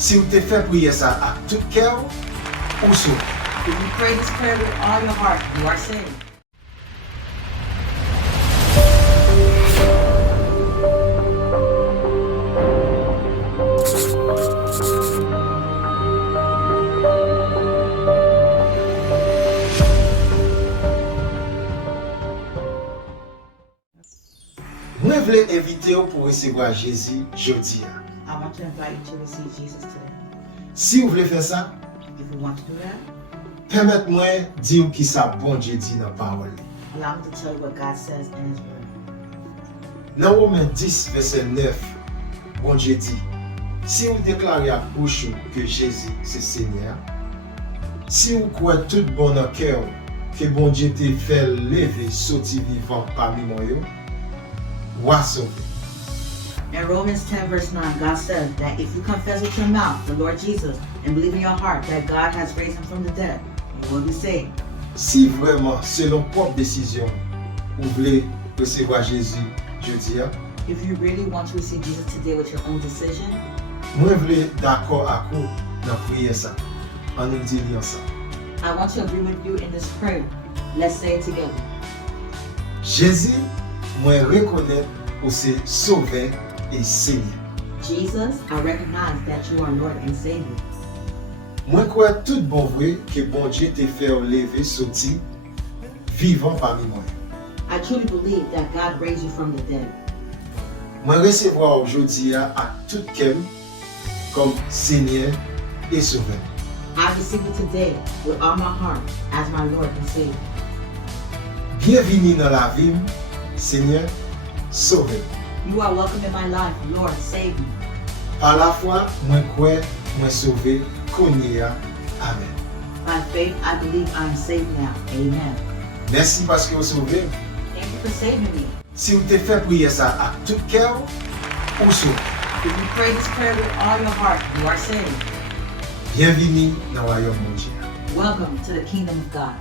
Si vous te fait prier ça à tout cœur, ou sauvé. If you pray this prayer with all your heart, you are saved. Moi, je voulais inviter vous pour recevoir Jésus jeudi. I want to invite you to receive Jesus today. Si vous voulez faire ça, If you want to do that, permettez-moi de dire qui ça bon Dieu dit dans la parole. allow me to tell you what God says in His Word. Dans Romains 10, verset 9, bon Dieu dit, si vous déclarez à bouche que Jésus c'est Seigneur, si vous croyez tout bon dans cœur que bon Dieu te fait lever, sortir vivant parmi moi, vous êtes sauvé. In Romans 10 verse 9, God says that if you confess with your mouth the Lord Jesus and believe in your heart that God has raised Him from the dead, you will be saved. Si vraiment, selon propre décision, vous voulez recevoir Jésus jeudi, If you really want to receive Jesus today with your own decision, moi je voulais d'accord à vous dans prier ça, en nous disant ensemble. I want to agree with you in this prayer. Let's say it together. Jésus, moi reconnaître pour c'est sauveur et Seigneur. Jesus, I recognize that you are Lord and Savior. Moi crois tout bon vrai que bon Dieu te fait lever, sortir, vivant parmi moi. I truly believe that God raised you from the dead. Moi recevoir aujourd'hui à tout cœur comme Seigneur et Sauveur. I receive you today with all my heart as my Lord and Savior. Bienvenue dans la vie, Seigneur, Sauveur. You are welcome in my life, Lord, save me. À la fois, moi crois, moi sauvé, connais. Amen. By faith, I believe I am saved now. Amen. Merci parce que vous sauvez. Thank you for saving me. Si vous te fait prier ça à tout cœur, ou sauvé. If you pray this prayer with all your heart, you are saved. Bienvenue dans le royaume de Dieu. Welcome to the kingdom of God.